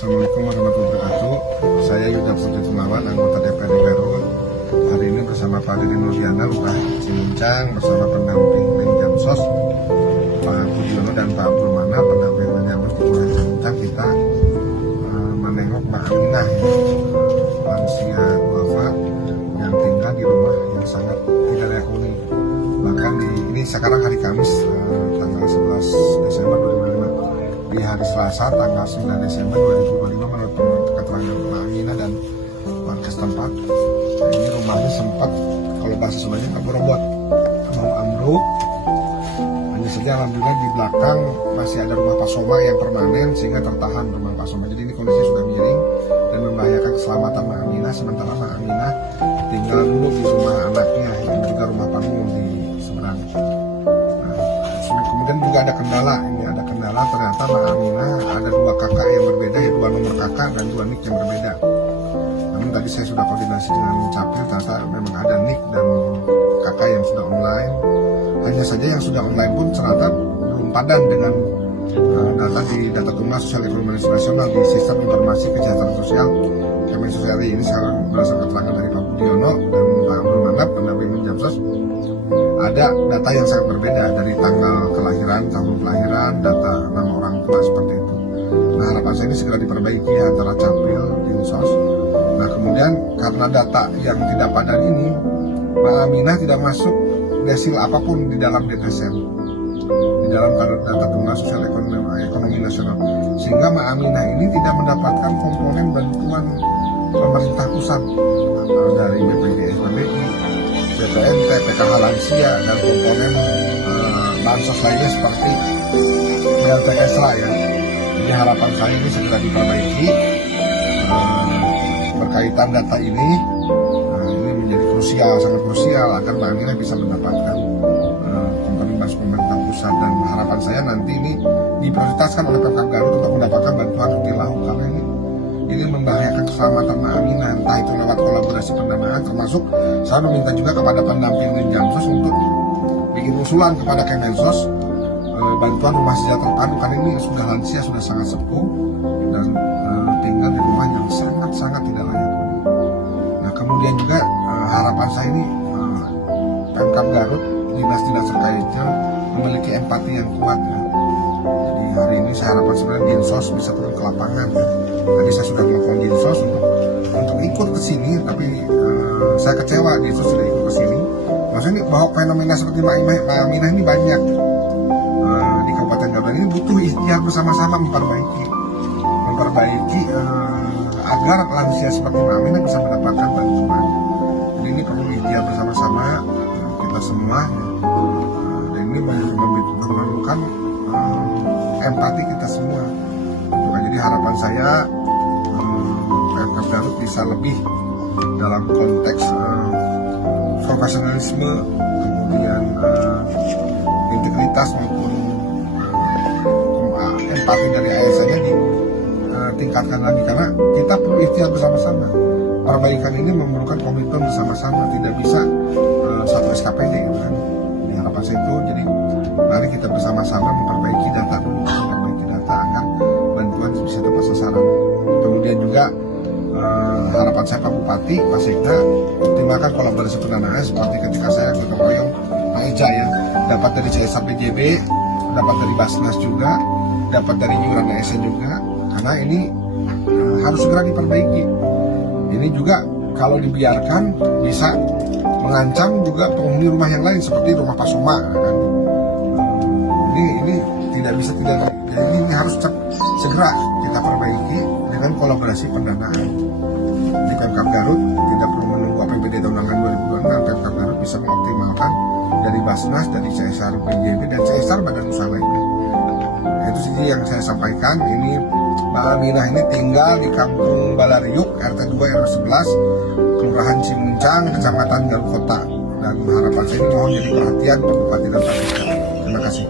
Assalamualaikum warahmatullahi wabarakatuh. Saya Yuda Putri Tunawan, anggota DPRD Garut. Hari ini bersama Pak Dede Nurdiana, Lurah Cimuncang, bersama pendamping Menjamsos, Pak Budiono dan Pak Abdul Mana, pendamping Menjamsos di Lurah Cimuncang. Kita menengok Mbak Aminah, lansia duafa yang tinggal di rumah yang sangat tidak layak huni. Bahkan ini sekarang hari Kamis, tanggal 11 Desember 2025. Di hari Selasa tanggal 9 Desember 2025 menurut keterangan Mbak Aminah dan warga setempat, ini rumahnya sempat, kalau bahasa Sundanya, robot, mau ambruk. Hanya saja alhamdulillah di belakang masih ada rumah Pak Soma yang permanen sehingga tertahan rumah Pak Soma. Jadi ini kondisi sudah miring dan membahayakan keselamatan Mbak Aminah. Sementara Mbak Aminah tinggal dulu di rumah anaknya dan juga rumah Pak Mung di seberang. Nah, kemudian juga ada kendala. Ternyata Mbak Aminah ada dua kakak yang berbeda, ya dua nomor kakak dan dua nik yang berbeda. Namun tadi saya sudah koordinasi dengan Capil, ternyata memang ada nik dan kakak yang sudah online. Hanya saja yang sudah online pun ternyata belum padan dengan data di data Tunggal Sosial Ekonomi Nasional di Sistem Informasi Kesejahteraan Sosial Kemensos RI. Ini sekarang berdasarkan keterangan dari Pak Budiono dan Pak Abdul Mana, pendamping Menjamsos. Ada data yang sangat berbeda dari tanggal kelahiran, tahun kelahiran, data nama orang tua seperti itu. Nah, harapan saya ini segera diperbaiki antara Capil, Dinsos. Nah, kemudian karena data yang tidak padan ini, Mbak Aminah tidak masuk desil apapun di dalam DTSN, di dalam data Tunggal Sosial Ekonomi Nasional, sehingga Mbak Aminah ini tidak mendapatkan komponen bantuan pemerintah pusat dari BPJS, BPI, BPNT, PKH Lansia, dan komponen bansos lainnya seperti BLT Kesra ya. Jadi harapan saya ini segera diperbaiki berkaitan data ini. Ini menjadi krusial, sangat krusial agar Mbak Aminah bisa mendapatkan komponen bansos pemerintah pusat, dan harapan saya nanti ini diprioritaskan oleh Pemkab Garut untuk mendapatkan bantuan roti lahu, karena ini membahayakan keselamatan Mbak Aminah, entah itu lewat kolaborasi pendanaan, termasuk saya meminta juga kepada pendamping Menjamsos untuk bikin usulan kepada Kemensos bantuan rumah sejahtera padu, karena ini sudah lansia, sudah sangat sepuh dan tinggal di rumah yang sangat tidak layak. Nah, kemudian juga harapan saya ini Pemkab Garut, dinas-dinas terkaitnya memiliki empati yang kuat ya. Jadi hari ini saya harapkan sebenarnya Dinsos bisa turun ke lapangan ya. Tadi saya sudah melakukan Dinsos untuk ikut ke sini, tapi saya kecewa Dinsos sudah ikut ke sini. Maksudnya bahwa fenomena seperti Mbak Aminah ini banyak di Kabupaten Garut. Ini butuh ikhtiar bersama-sama memperbaiki agar lansia seperti Mbak Aminah bisa mendapatkan bantuan. Jadi ini perlu ikhtiar bersama-sama kita semua ya. Dan ini memerlukan empati kita semua. Jadi harapan saya Pemkab Garut bisa lebih dalam konteks profesionalisme, kemudian integritas maupun empati dari ASN-nya ditingkatkan lagi, karena kita perlu ikhtiar bersama-sama. Perbaikan ini memerlukan komitmen bersama-sama, tidak bisa satu SKPD kan. Ini harapan saya itu. Jadi mari kita bersama-sama memperbaiki data agar bantuan bisa tepat sasaran. Kemudian juga harapan saya Pak Bupati, Pak Sekda, optimalkan kolaborasi pendanaan seperti ketika saya gotong royong Pak Eja ya, dapat dari CSR BJB, dapat dari Basnas juga, dapat dari iuran ASN juga, karena ini harus segera diperbaiki. Ini juga kalau dibiarkan bisa mengancam juga penghuni rumah yang lain seperti rumah Pak Soma kan. Ini tidak bisa tidak. Jadi ini harus segera kita perbaiki dengan kolaborasi pendanaan. Di Pemkab Garut tidak perlu menunggu APBD tahun anggaran 2026, Pemkab Garut bisa mengoptimalkan dari Basnas, dari CSR BJB dan CSR badan usaha lainnya. Itu sih yang saya sampaikan. Ini Mbak Aminah ini tinggal di Kampung Balariuk, RT 2 RW 11, Kelurahan Cimuncang, Kecamatan Garut Kota. Dan harapan saya ini mohon jadi perhatian Pak Bupati dan Pak Sekda. Terima kasih.